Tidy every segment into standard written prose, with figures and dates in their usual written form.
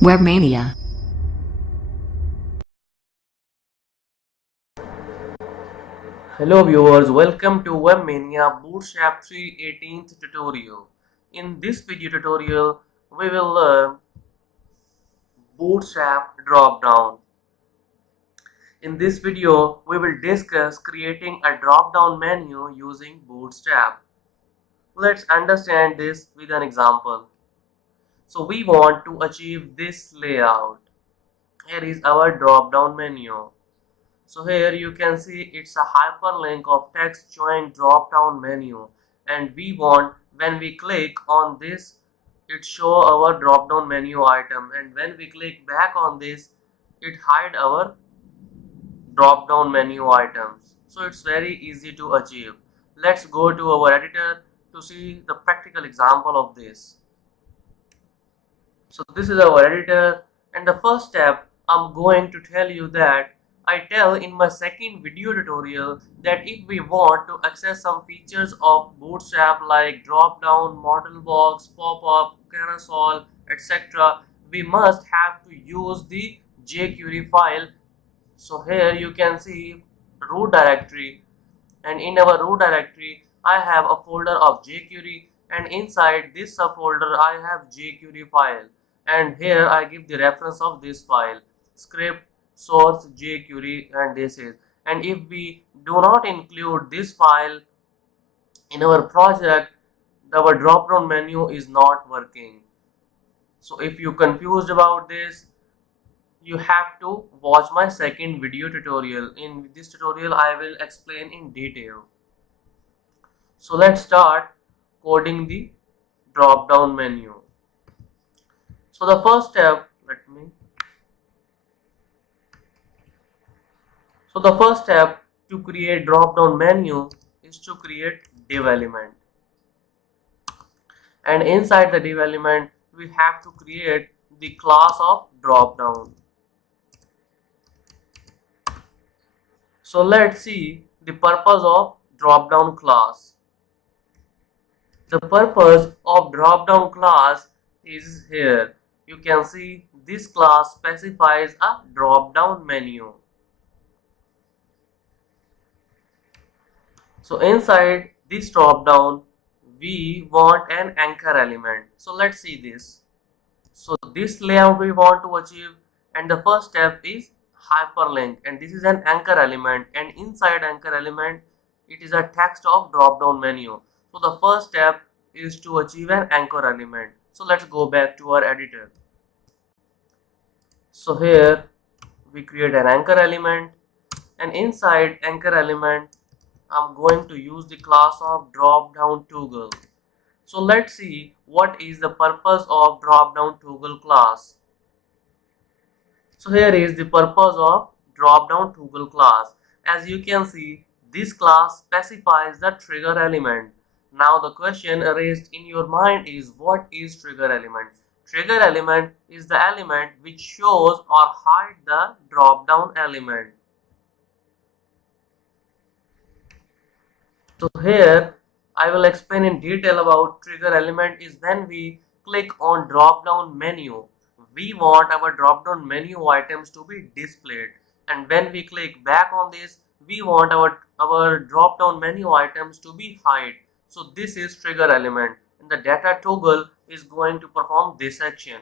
Webmania. Hello viewers, welcome to Webmania Bootstrap 3.18th tutorial. In this video tutorial, we will learn Bootstrap Dropdown. In this video, we will discuss creating a drop-down menu using Bootstrap. Let's understand this with an example. So we want to achieve this layout. Here is our drop-down menu. So here you can see it's a hyperlink of text showing drop down menu, and we want when we click on this it show our drop down menu item, and when we click back on this it hide our drop down menu items. So it's very easy to achieve. Let's go to our editor to see the practical example of this. So this is our editor, and the first step I'm going to tell you that I tell in my second video tutorial that if we want to access some features of Bootstrap like drop down, model box, pop-up, carousel, etc., we must have to use the jQuery file. So here you can see root directory, and in our root directory I have a folder of jQuery, and inside this subfolder I have jQuery file, and here I give the reference of this file script source jQuery, and this is, and if we do not include this file in our project, our drop down menu is not working. So if you confused about this, you have to watch my second video tutorial. In this tutorial I will explain in detail. So let's start coding the drop down menu. So the first step, the first step to create drop down menu is to create div element, and inside the div element we have to create the class of drop down. So let's see the purpose of drop down class. The purpose of drop-down class is here. You can see this class specifies a drop-down menu. So inside this drop-down, we want an anchor element. So let's see this. So this layout we want to achieve, and the first step is hyperlink, and this is an anchor element, and inside anchor element it is a text of drop-down menu. So the first step is to achieve an anchor element. So let's go back to our editor. So here we create an anchor element, and inside anchor element I'm going to use the class of drop down toggle. So let's see what is the purpose of drop down toggle class. So here is the purpose of drop down toggle class. As you can see, this class specifies the trigger element. Now the question raised in your mind is, what is trigger element? Trigger element is the element which shows or hides the drop down element. So here I will explain in detail about trigger element. Is when we click on drop down menu, we want our drop down menu items to be displayed, and when we click back on this we want our drop down menu items to be hide. So this is trigger element, and the data toggle is going to perform this action.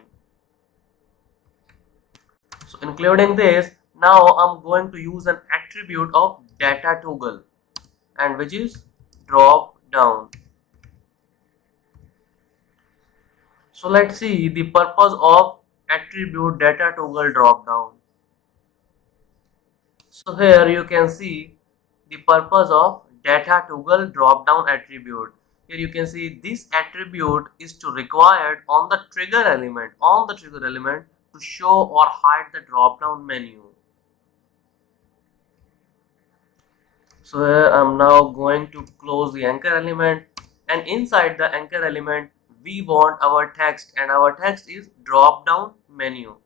So including this, now I'm going to use an attribute of data toggle, and which is drop down. So let's see the purpose of attribute data toggle drop down. So here you can see the purpose of data toggle drop down attribute. Here you can see this attribute is to required on the trigger element, to show or hide the drop down menu. So here I'm now going to close the anchor element, and inside the anchor element we want our text, and our text is drop down menu.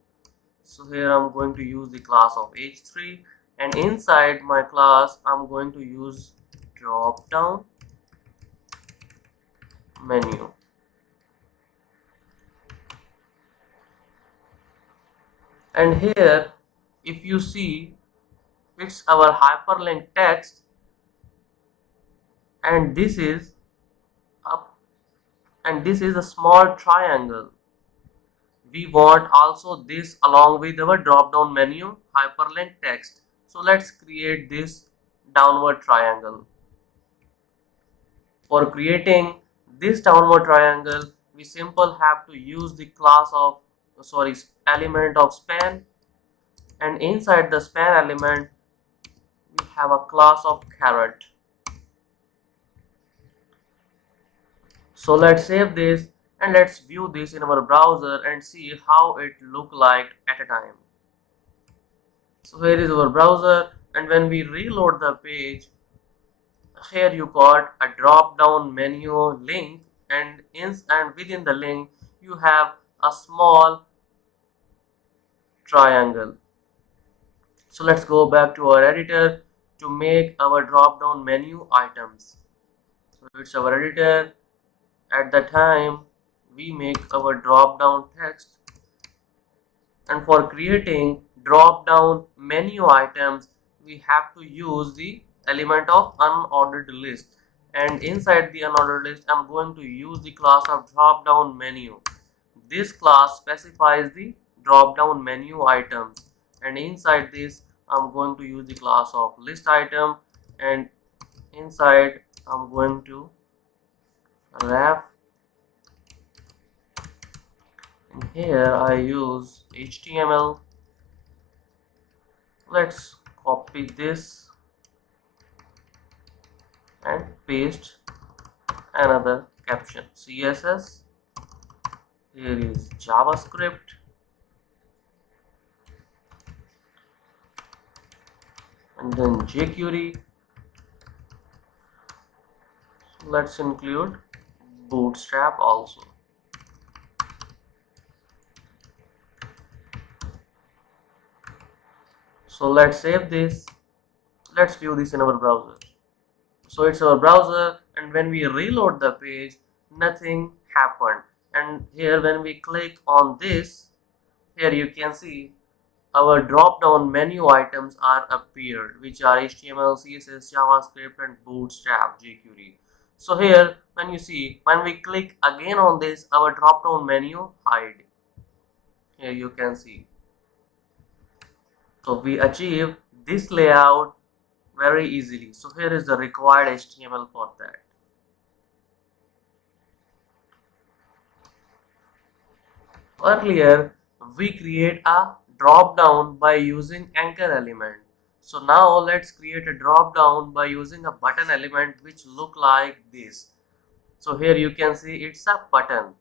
So here I'm going to use the class of h3, and inside my class I'm going to use drop down menu. And here if you see, it's our hyperlink text, and this is up, and this is a small triangle. We want also this along with our drop down menu hyperlink text. So let's create this downward triangle. For creating this downward triangle, we simply have to use the class of element of span, and inside the span element we have a class of caret. So let's save this and let's view this in our browser and see how it look like at a time. So here is our browser, and when we reload the page, here you got a drop down menu link, and within the link you have a small triangle. So let's go back to our editor to make our drop down menu items. So it's our editor. At the time we make our drop down text, and for creating drop down menu items we have to use the element of unordered list, and inside the unordered list I'm going to use the class of drop down menu. This class specifies the drop down menu items, and inside this I'm going to use the class of list item, and inside I'm going to wrap, and here I use HTML. Let's copy this and paste another caption. CSS, here is JavaScript, and then jQuery. Let's include Bootstrap also. So let's save this. Let's view this in our browser. So it's our browser, and when we reload the page, nothing happened. And here when we click on this, here you can see our drop down menu items are appeared, which are HTML, CSS, JavaScript, and Bootstrap jQuery. So here when you see, when we click again on this, our drop down menu hide. Here you can see. So we achieve this layout very easily. So here is the required HTML for that. Earlier we create a drop down by using anchor element. So now let's create a drop down by using a button element which look like this. So here you can see it's a button.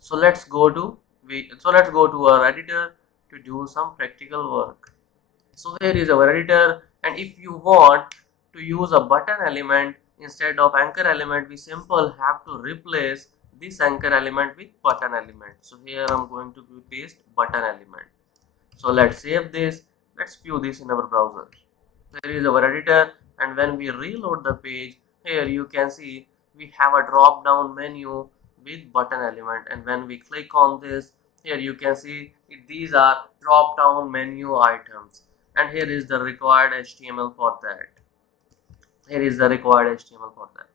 So let's go to our editor to do some practical work. So here is our editor, and if you want to use a button element instead of anchor element, we simply have to replace this anchor element with button element. So here I'm going to paste button element. So let's save this. Let's view this in our browser. Here is our editor, and when we reload the page, here you can see we have a drop down menu with button element, and when we click on this, here you can see these are drop down menu items, and here is the required HTML for that. Here is the required HTML for that.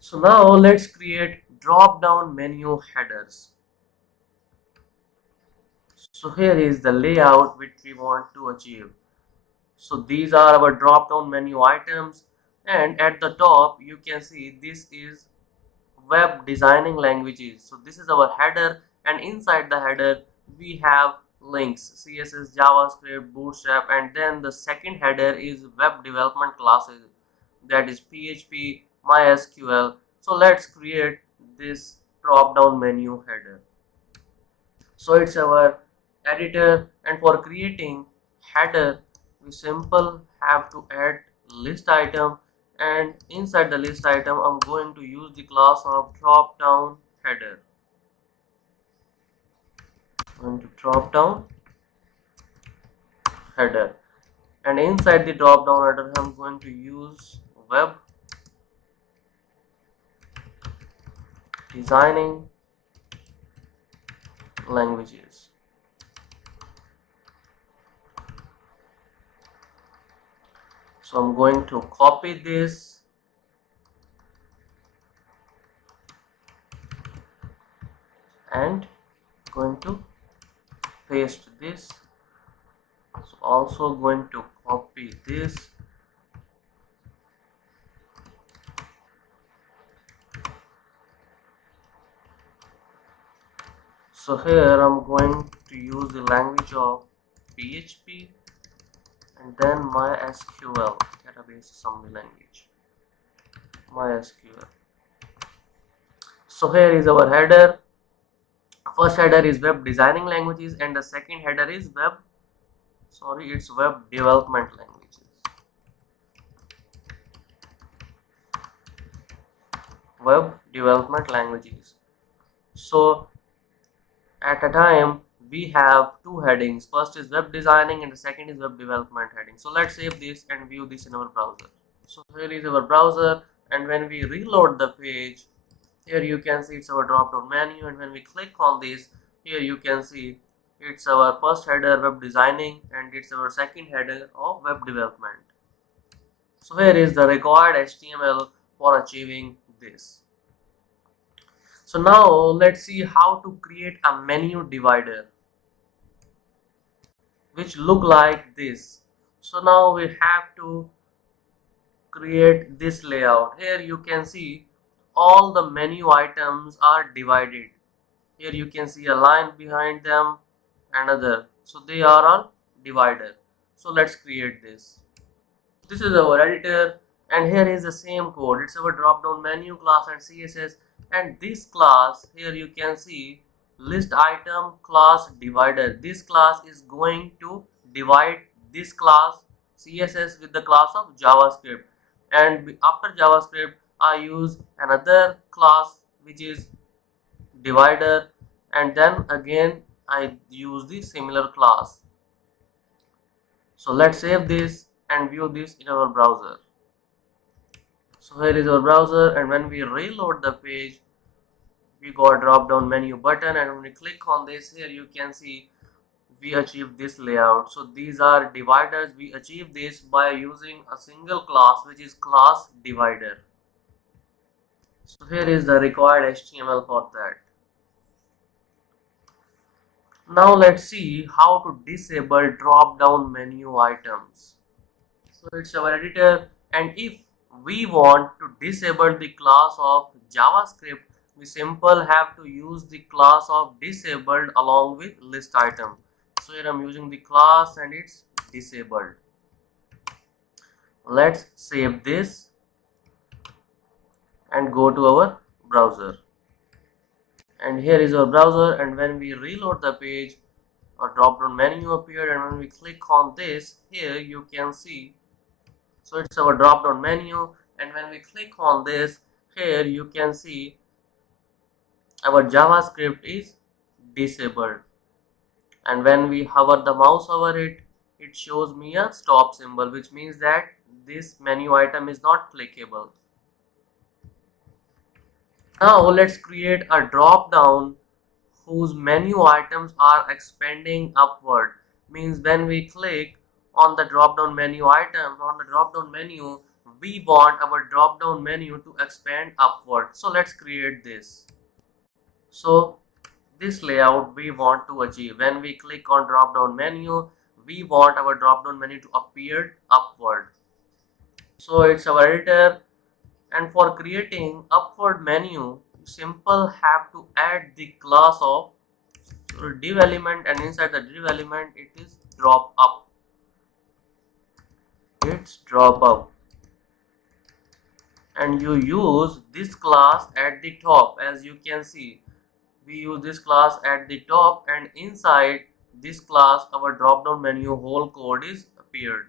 So now let's create drop down menu headers. So here is the layout which we want to achieve. So these are our drop down menu items, and at the top you can see this is web designing languages. So this is our header, and inside the header we have links, CSS, JavaScript, Bootstrap, and then the second header is web development classes, that is PHP, MySQL. So let's create this drop down menu header. So it's our editor, and for creating header we simple have to add list item, and inside the list item I'm going to use the class of drop down header. I'm going to drop down header, and inside the drop down header I'm going to use web designing languages. So I'm going to copy this and going to paste this. So also going to copy this. So here I'm going to use the language of PHP and then MySQL, database assembly language, MySQL. So here is our header. First header is web designing languages and the second header is web development languages. Web development languages. So at a time we have two headings. First is web designing and the second is web development heading. So let's save this and view this in our browser. So here is our browser, and when we reload the page, here you can see it's our drop down menu, and when we click on this, here you can see it's our first header web designing and it's our second header of web development. So here is the required HTML for achieving this. So now let's see how to create a menu divider which look like this. So now we have to create this layout. Here you can see all the menu items are divided. Here you can see a line behind them, another. So they are all divided. So let's create this. This is our editor, and here is the same code. It's our drop down menu, class and CSS, and this class here you can see list item class divider. This class is going to divide this class CSS with the class of JavaScript, and after JavaScript I use another class which is divider, and then again I use the similar class. So let's save this and view this in our browser. So here is our browser, and when we reload the page, we got drop down menu button, and when we click on this, here you can see we achieve this layout. So these are dividers. We achieve this by using a single class which is class divider. So here is the required HTML for that. Now let's see how to disable drop down menu items. So it's our editor, and if we want to disable the class of JavaScript, we simply have to use the class of disabled along with list item. So here I'm using the class and it's disabled. Let's save this and go to our browser. And here is our browser, and when we reload the page, a drop down menu appeared, and when we click on this, here you can see, so it's our drop down menu, and when we click on this, here you can see our JavaScript is disabled, and when we hover the mouse over it, it shows me a stop symbol, which means that this menu item is not clickable. Now let's create a drop down whose menu items are expanding upward. Means when we click on the drop down menu item, on the drop down menu, we want our drop down menu to expand upward. So let's create this. So this layout we want to achieve. When we click on drop down menu, we want our drop down menu to appear upward. So it's our editor, and for creating upward menu, you simply have to add the class of div element, and inside the div element it is drop up. It's drop up, and you use this class at the top. As you can see, we use this class at the top, and inside this class our drop down menu whole code is appeared.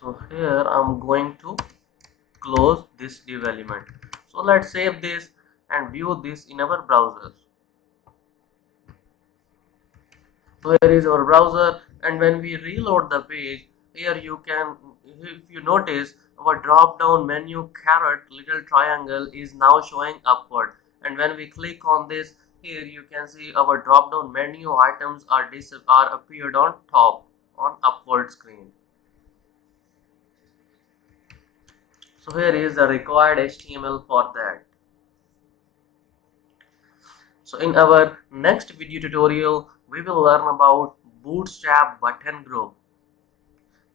So here I'm going to close this div element. So let's save this and view this in our browser. So here is our browser, and when we reload the page, here you can, if you notice, our drop down menu caret little triangle is now showing upward, and when we click on this, here you can see our drop down menu items are appeared on top on upward screen. So here is the required HTML for that. So in our next video tutorial, we will learn about Bootstrap button group.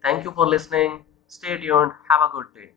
Thank you for listening. Stay tuned. Have a good day.